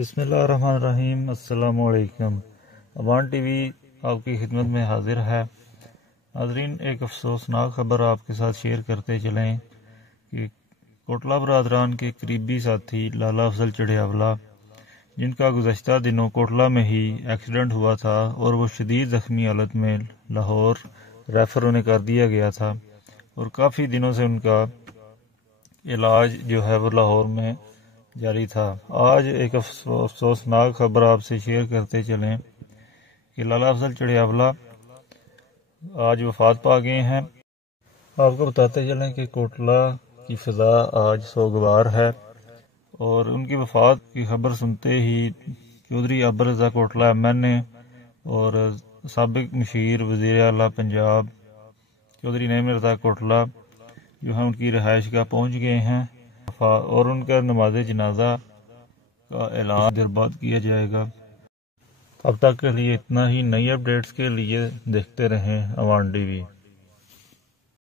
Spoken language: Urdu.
بسم اللہ الرحمن الرحیم۔ السلام علیکم۔ اوان ٹی وی آپ کی خدمت میں حاضر ہے۔ ناظرین، ایک افسوسناک خبر آپ کے ساتھ شیئر کرتے چلیں کہ کوٹلہ برادران کے قریبی ساتھی لالا افضل چڑھیاولا، جن کا گزشتہ دنوں کوٹلہ میں ہی ایکسیڈنٹ ہوا تھا اور وہ شدید زخمی حالت میں لاہور ریفر انہیں کر دیا گیا تھا، اور کافی دنوں سے ان کا علاج جو ہے وہ لاہور میں جاری تھا۔ آج ایک افسوسناک خبر آپ سے شیئر کرتے چلیں کہ لالا افضل چڑھیاولا آج وفات پا گئے ہیں۔ آپ کو بتاتے چلیں کہ کوٹلہ کی فضا آج سوگوار ہے، اور ان کی وفات کی خبر سنتے ہی چودھری عبر رضا کوٹلہ MN اور سابق مشیر وزیر اعلیٰ پنجاب چودھری نعیم رضا کوٹلہ جو ہیں ان کی رہائش گاہ پہنچ گئے ہیں، اور ان کا نماز جنازہ کا اعلان دیر بعد کیا جائے گا۔ اب تک کے لیے اتنا ہی۔ نئی اپڈیٹس کے لیے دیکھتے رہیں اوان ٹی وی۔